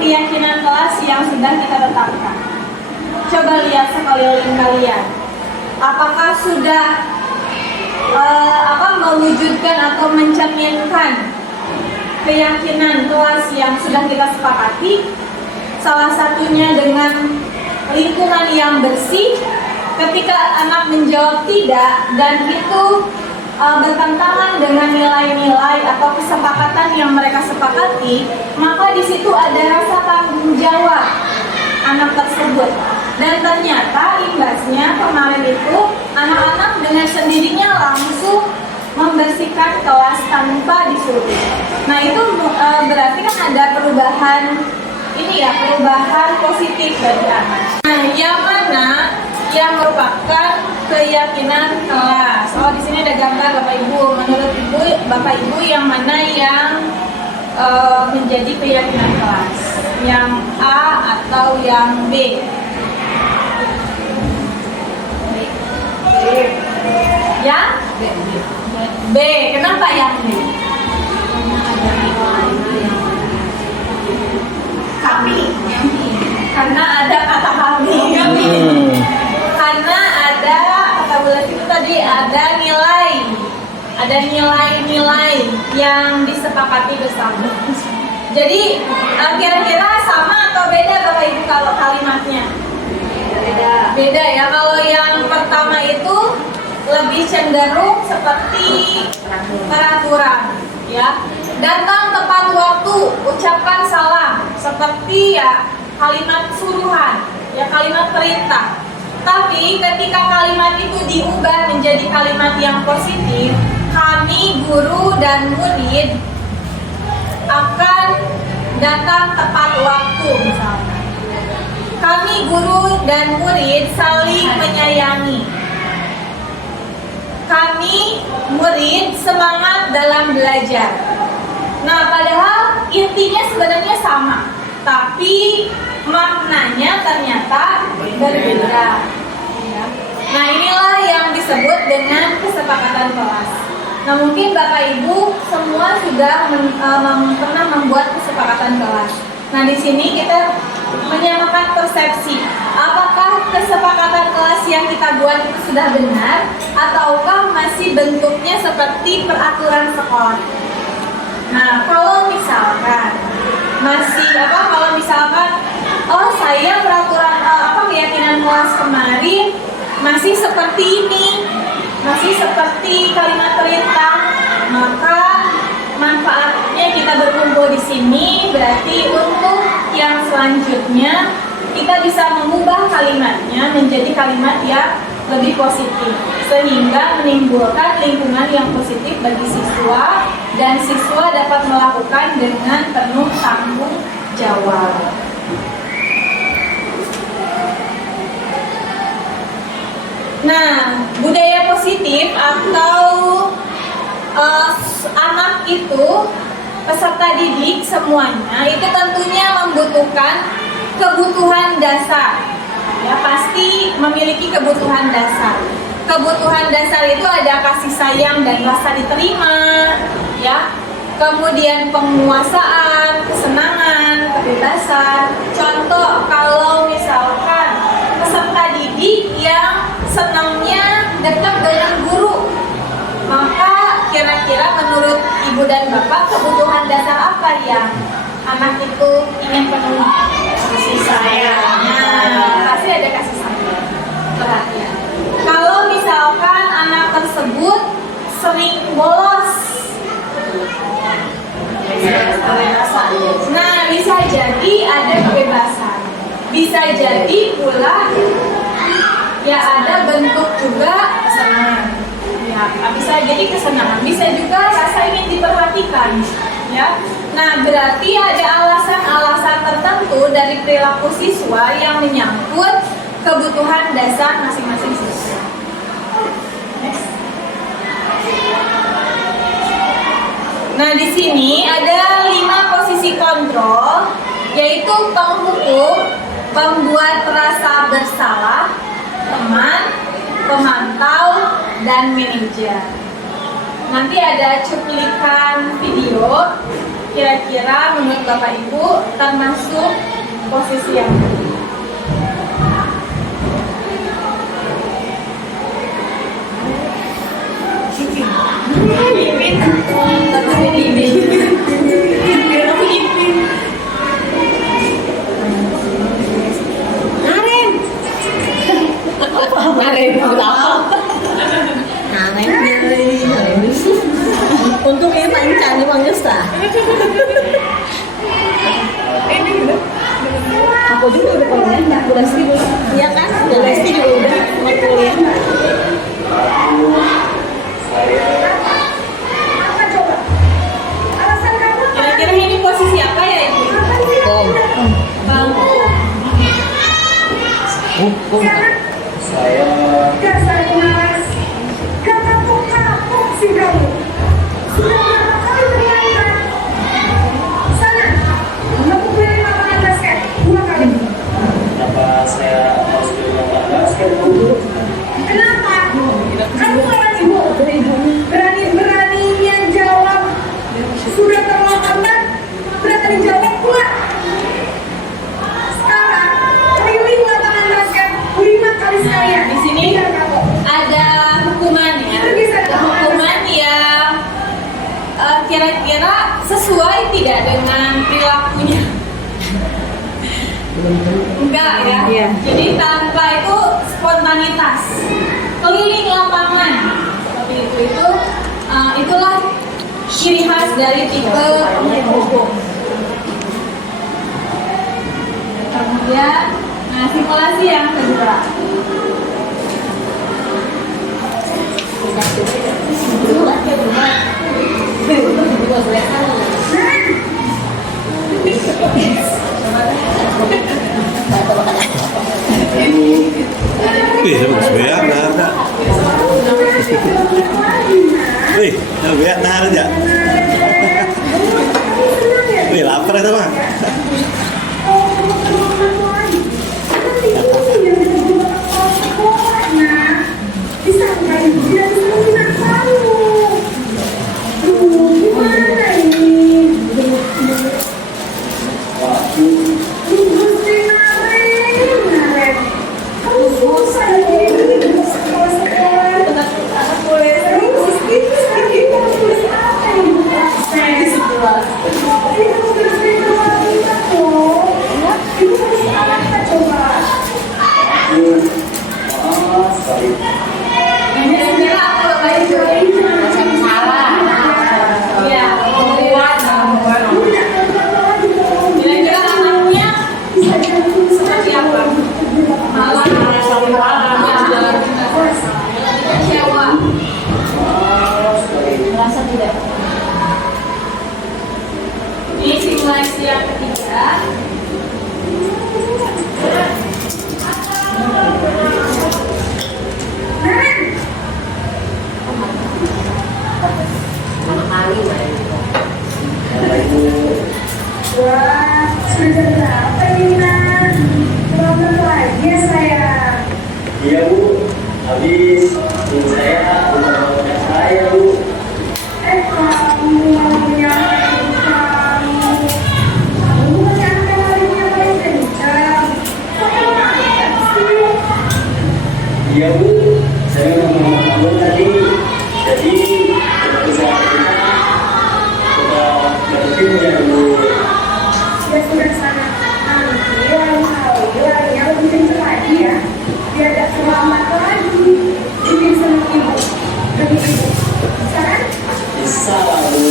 keyakinan kelas yang sudah kita tetapkan? Coba lihat sekeliling kalian. Apakah sudah mewujudkan atau mencerminkan keyakinan kelas yang sudah kita sepakati? Salah satunya dengan lingkungan yang bersih. Ketika anak menjawab tidak dan itu bertentangan dengan nilai-nilai atau kesepakatan yang mereka sepakati, maka di situ ada rasa tanggung jawab anak tersebut. Dan ternyata imbasnya kemarin itu anak-anak dengan sendirinya langsung membersihkan kelas tanpa disuruh. Nah, itu berarti kan ada perubahan perubahan positif bagi anak. Nah, yang mana yang merupakan keyakinan kelas? Oh, di sini ada gambar Bapak Ibu. Menurut Bapak Ibu yang mana yang menjadi keyakinan kelas? Yang A atau yang B? Ya? B. Kenapa yang B? Kami. Karena ada kata kami. Karena ada kata bulat itu tadi ada nilai yang disepakati bersama. Jadi kira-kira sama atau beda Bapak Ibu kalau kalimatnya? Beda ya. Kalau yang pertama itu lebih cenderung seperti peraturan, ya. Datang tepat waktu, ucapkan salam, seperti ya kalimat suruhan, ya kalimat perintah. Tapi ketika kalimat itu diubah menjadi kalimat yang positif, kami guru dan murid akan datang tepat waktu misalnya. Kami guru dan murid saling menyayangi. Kami murid semangat dalam belajar. Nah, padahal intinya sebenarnya sama, tapi maknanya ternyata berbeda. Nah, inilah yang disebut dengan kesepakatan kelas. Nah, mungkin Bapak Ibu semua sudah pernah membuat kesepakatan kelas. Nah, di sini kita menyamakan persepsi. Apakah kesepakatan kelas yang kita buat itu sudah benar, ataukah masih bentuknya seperti peraturan sekolah? Nah, kalau misalkan saya peraturan keyakinan kelas kemarin masih seperti ini, masih seperti kalimat perintah, maka manfaatnya kita berkumpul di sini berarti untuk yang selanjutnya kita bisa mengubah kalimatnya menjadi kalimat yang lebih positif sehingga menimbulkan lingkungan yang positif bagi siswa dan siswa dapat melakukan dengan penuh tanggung jawab. Nah, budaya positif atau anak itu, peserta didik semuanya itu tentunya membutuhkan kebutuhan dasar. Ya, pasti memiliki kebutuhan dasar. Kebutuhan dasar itu ada kasih sayang dan rasa diterima, ya. Kemudian penguasaan, kesenangan, kebebasan. Contoh, kalau misalkan peserta didik yang senangnya dekat dengan guru, maka kira-kira menurut ibu dan bapak kebutuhan dasar apa yang anak itu ingin penuhi? Kasih sayang. Nah, pasti ada kasih sayang, perhatian. Kalau misalkan anak tersebut sering bolos, nah bisa jadi ada kebebasan, bisa jadi pula ya ada bentuk juga kesenangan. Ya, bisa jadi kesenangan, bisa juga rasa ingin diperhatikan, ya. Nah, berarti ada alasan-alasan tertentu dari perilaku siswa yang menyangkut kebutuhan dasar masing-masing siswa. Next. Nah, di sini ada 5 posisi kontrol, yaitu penghukum, pembuat rasa bersalah, teman, pemantau, dan manajer. Nanti ada cuplikan video, kira-kira menurut Bapak Ibu termasuk posisi yang mana? Untuk ini paling canggih Bang Yusta. Aku juga udah kuliah, udah sih, iya kan? Udah sih juga udah mau kuliah. Kira-kira ini posisi apa ya Ibu? Bangku. Saya dasar malas, kapok si kamu. Sudah berapa kali berikan? Sana, kamu beli lapangan basket 2 kali. Kenapa saya harus beli lapangan basket? Kenapa? Kamu lawan ibu. Berani-beraninya jawab. Sudah terlambat, berani jawab pula. Sekarang, pilih lapangan basket 5 kali sekalian. Di sini ada hukumannya. Hukuman yang kira-kira sesuai tidak dengan perilakunya? Enggak ya. Iya. Jadi tanpa itu spontanitas. Keliling lapangan seperti itu itulah ciri khas dari tipe penghukum. Kemudian, nah simulasi yang kedua. Wih, bagus banget, nah. Wih, banyak nah aja. Wih, lapar itu mah. Boleh Simulasi yang ketiga. Bapak Ibu, Wah, sudah berapa ini, Nan? Berapa lagi ya, sayang? iya Bu, habis ini saya udah saya Bu. Kamu yang kamu bukan yang kemarinnya paling kencang. Kok kaget sih? Iya Bu, saya mau ngomong tadi, jadi udah bisa kita udah berhenti ya Bu. Ya sudah sana. Nanti lain kali larinya lebih kencang lagi ya. Biar gak selamat lagi. Bikin sama ibu. Demi ibu. Sekarang? Bisa lah Bu.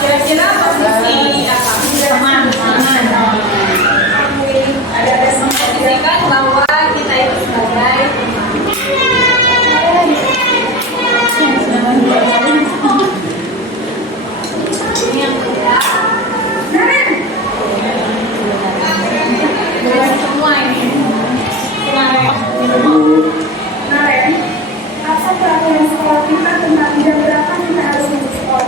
Kira-kira posisi apa? Teman. Ada semua Posisikan bahwa kita itu sebagai ini yang kedua. Bukan semua ini. Kemarin. Kemarin, apa peraturan sekolah kita tentang jam berapa kita harus masuk sekolah?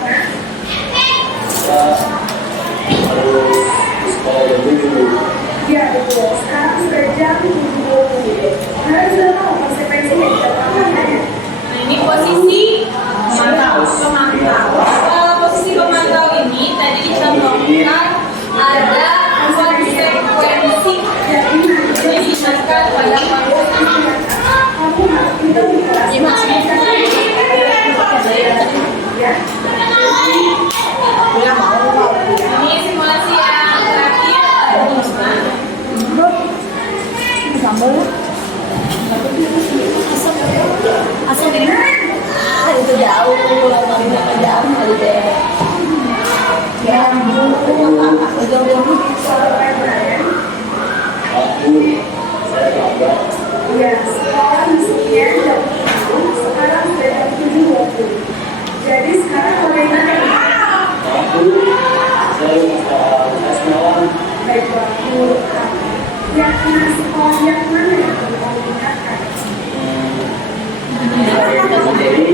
Kita harus di sekolah jam 7. Iya betul, sekarang sudah jam 7. Kalian sudah tahu konsekuensinya di lapangan kan ya? Nah, ini posisi pemantau. Posisi pemantau ini tadi dicontohkan ada konsekuensi Jadi nanti yang dimasukkan pada konsekuensi. kamu harus kita di kelas. Ya, Ini simulasi yang terakhir. Asal ini itu jauh, jauh kali deh. Ya, jauh. Aku, saya terlambat. iya, sekolah mestinya jam 7, sekarang sudah jam 7.20. Jadi sekarang bagaimana ini? Aku, saya lupa semalam. Baik waktu yang sekolah yang mana yang perlu kamu tingkatkan? Jadi,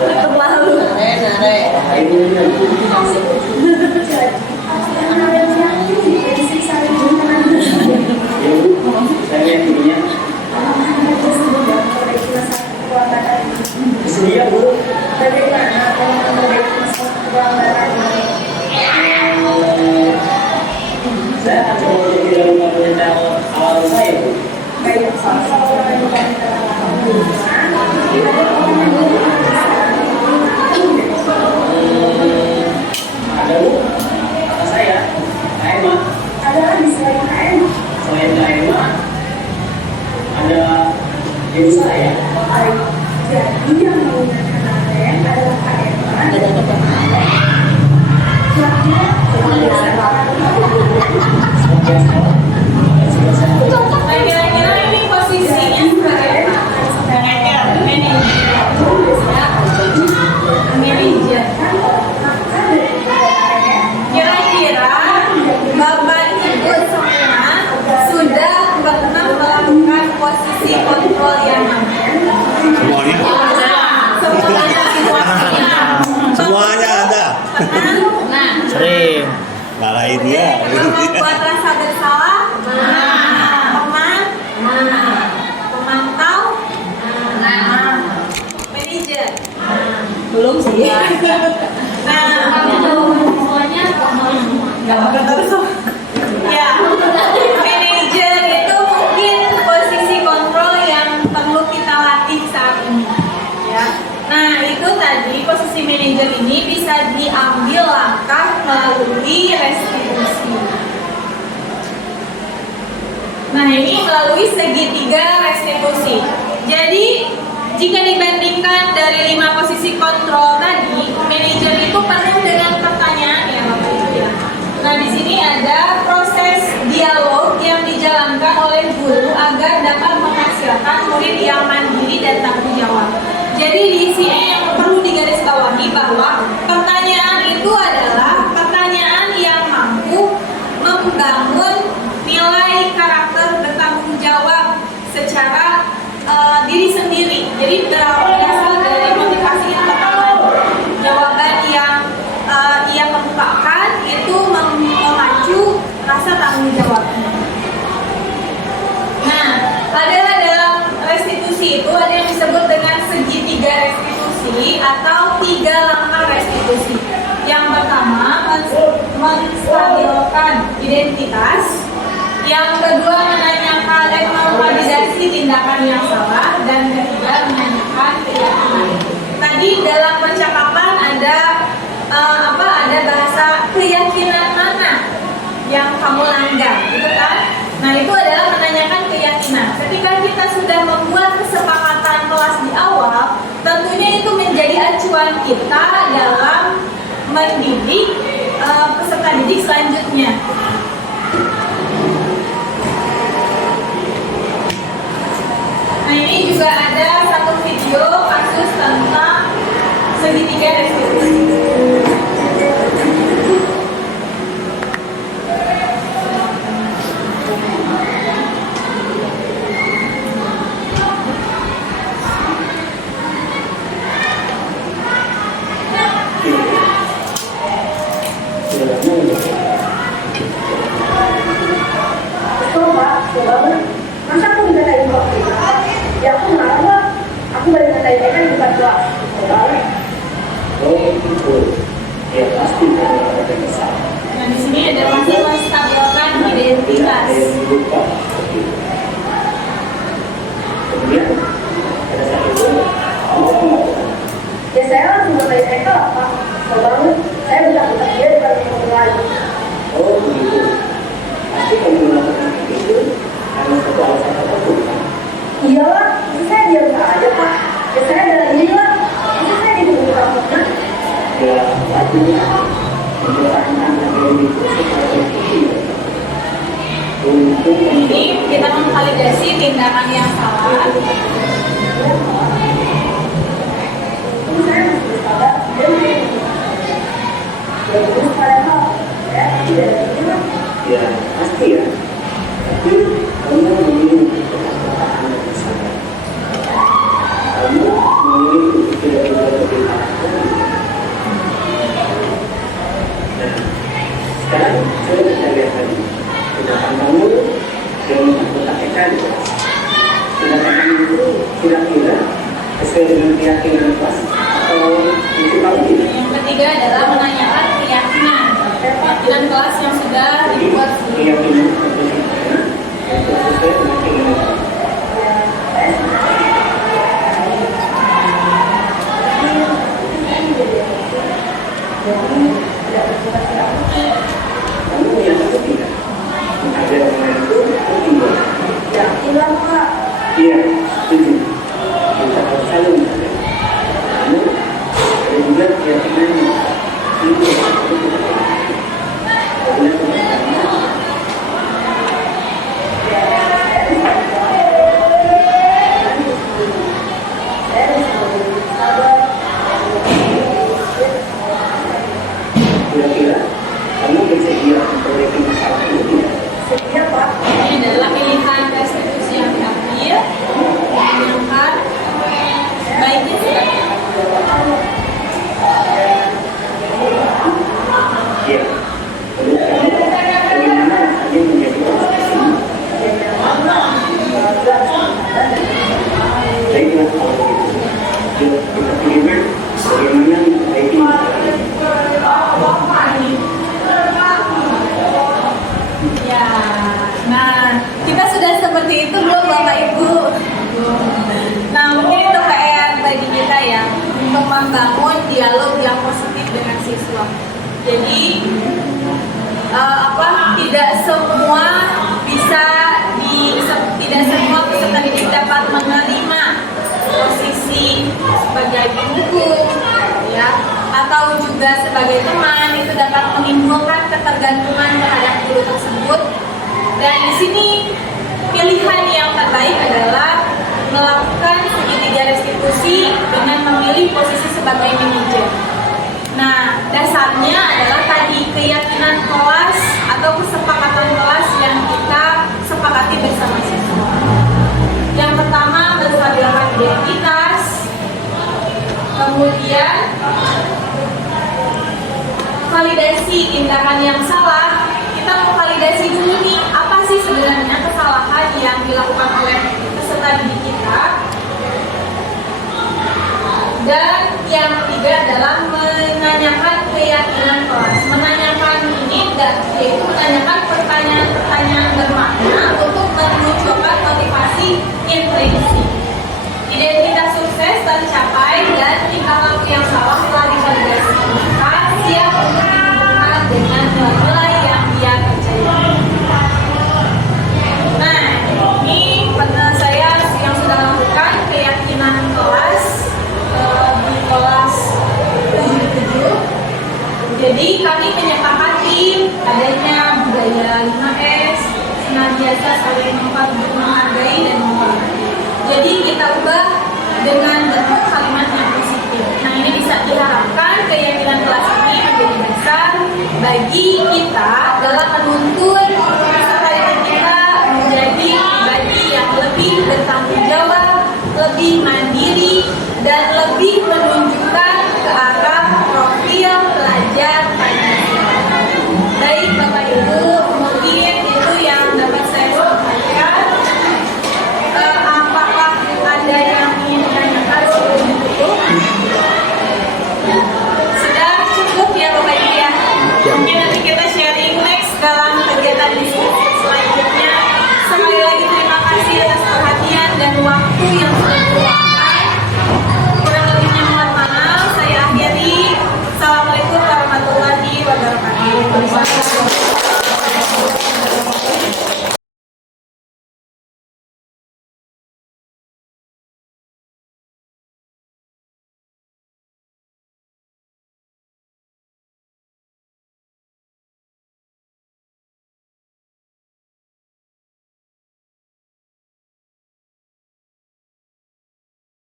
Terlalu nare. akhirnya Jadi, yang harus yakin jadi saling mengenal. ya Bu, saya lihat ininya. Apakah sudah memperbaiki masalah kekuatan ini? Sedia Bu. Bagaimana kalau memperbaiki masalah kekuatan ini? Saya akan coba untuk tidak lupa rencana awal saya Bu. Baik, kalau orang yang bukan kita lakukan ada orang yang Ada Bu, kata saya, KMA. ada lagi selain KM. Selain KMA, ada ibu saya. Baik, jadi yang menggunakan ATM adalah KM. Kira-kira Sebagai sekolah, dan sudah saya Nah, kira-kira ini posisinya sebagai manajer. Manajer. Kira-kira Bapak Ibu semua sudah pernah melakukan posisi kontrol yang mana? Semuanya. Semuanya situasinya. Semuanya ada. Nah, Sering. Marahin dia. membuat rasa bersalah. Teman. Pemantau. Manajer. Belum sih. Nah, semuanya nggak bakal terus. Ya, manajer itu mungkin posisi kontrol yang perlu kita latih saat ini. Ya. Nah, itu tadi posisi manajer ini bisa diambil langkah melalui restitusi. Nah, ini melalui segitiga restitusi. Jadi, jika dibandingkan dari 5 posisi kontrol tadi, manajer itu penuh dengan pertanyaan ya Bapak Ibu ya. Nah, di sini ada proses dialog yang dijalankan oleh guru agar dapat menghasilkan murid yang mandiri dan tanggung jawab. Jadi di sini yang perlu digarisbawahi bahwa pertanyaan itu adalah pertanyaan yang Jadi berasal dari motivasi yang pertama. Jawaban yang ia kemukakan itu memacu rasa tanggung jawabnya. Nah, ada dalam restitusi itu ada yang disebut dengan segitiga restitusi atau 3 langkah restitusi. Yang pertama, menstabilkan identitas. Yang kedua, menanyakan memvalidasi tindakan yang salah. Dan ketiga, menanyakan keyakinan. Tadi dalam percakapan ada ada bahasa keyakinan mana yang kamu langgar, gitu kan? Nah, itu adalah menanyakan keyakinan. Ketika kita sudah membuat kesepakatan kelas di awal, tentunya itu menjadi acuan kita dalam mendidik peserta didik selanjutnya. Nah, ini juga ada satu video kasus tentang segitiga restitusi. Coba, masa aku dikatain waktu itu? Ya aku marah lah. Aku balik ngatain kan di depan kelas. Oh itu, ya pasti ada kesalahan. Nah, di sini ada masih menstabilkan identitas. Lupa. Kemudian ada satu Ya saya langsung bertanya mereka apa? Bangun, saya bentak-bentak dia depan teman lain. oh begitu. Pasti kamu melakukan itu karena satu alasan tertentu. Iyalah, masa saya diam aja pak. Ya saya adalah ini lah. Masa saya ditutup kamu? Ya wajib mempertahankan identitas untuk Ini kita memvalidasi tindakan yang salah. Ini saya masih bersabar. Ya terus padahal ya tidak ada. ya pasti ya. Tapi kamu memilih untuk pertahanan bersama. Kamu memilih untuk tidak berpihak. Nah, sekarang coba kita lihat tadi. Tindakan kamu yang mengkotak-kotakan. Tindakan kamu itu kira-kira sesuai dengan keyakinan kelas atau itu kamu tidak? Yang ketiga adalah menanyakan keyakinan. Keyakinan kelas yang sudah dibuat sebelumnya. Keyakinan yang sesuai dengan keinginan kamu. Kamu yang ketiga, ada orang itu ketiga. Ya hilang pak. Iya, setuju. Kita harus saling menjaga. Kamu ada juga keyakinannya. Itu yang harus kita lakukan. Kemudian kemudian kira-kira kamu bersedia untuk menyelesaikan masalah ini tidak? Sedia pak. Ini adalah pilihan restitusi yang diambil, menanyakan baiknya seperti apa. Iya. Menurut kamu, bagaimana rasanya menjadi orang seperti ini? Baiklah kalau begitu. Yuk kita pilih bagaimana memperbaiki masalah ini. Ya, nah kita sudah seperti itu belum Bapak Ibu? Nah mungkin itu PR bagi kita ya untuk membangun dialog yang positif dengan siswa. Jadi tidak semua tidak semua peserta didik dapat menerima posisi sebagai pendukung, ya, atau juga sebagai teman itu dapat menimbulkan ketergantungan terhadap guru tersebut. Dan di sini pilihan yang terbaik adalah melakukan segitiga restitusi dengan memilih posisi sebagai manajer. Nah, dasarnya adalah tadi keyakinan kelas atau kesepakatan kelas yang kita sepakati bersama siswa. Yang pertama, menstabilkan identitas. tindakan yang salah, kita mau validasi dulu nih, apa sih sebenarnya kesalahan yang dilakukan oleh peserta didik kita. Dan yang ketiga adalah menanyakan keyakinan kelas. Menanyakan ini yaitu menanyakan pertanyaan-pertanyaan bermakna untuk memunculkan motivasi intrinsik. Identitas sukses tercapai dan tingkah laku yang salah telah divalidasi. Maka siap untuk dihubungkan dengan nilai yang dia percaya. Nah, ini pernah saya yang sudah lakukan keyakinan kelas di kelas 7. Jadi kami menyepakati adanya budaya 5S, senantiasa saling menghargai dan menghormati. Jadi kita ubah dengan bentuk kalimat yang positif. Nah, ini bisa diharapkan keyakinan kelas ini menjadi besar bagi kita dalam menuntun peserta didik kita menjadi pribadi yang lebih bertanggung jawab, lebih mandiri, dan lebih menunjukkan ke arah profil pelajar Pancasila. Baik Bapak Ibu, mungkin itu yang dapat saya sampaikan. Apakah ada yang ingin ditanyakan sebelum ditutup? Sudah cukup ya Bapak Ibu ya? Mungkin nanti kita sharing next dalam kegiatan diskusi selanjutnya. Sekali lagi terima kasih atas perhatian dan waktu yang sudah diluangkan. Kurang lebihnya mohon maaf. Saya akhiri. Assalamualaikum warahmatullahi wabarakatuh.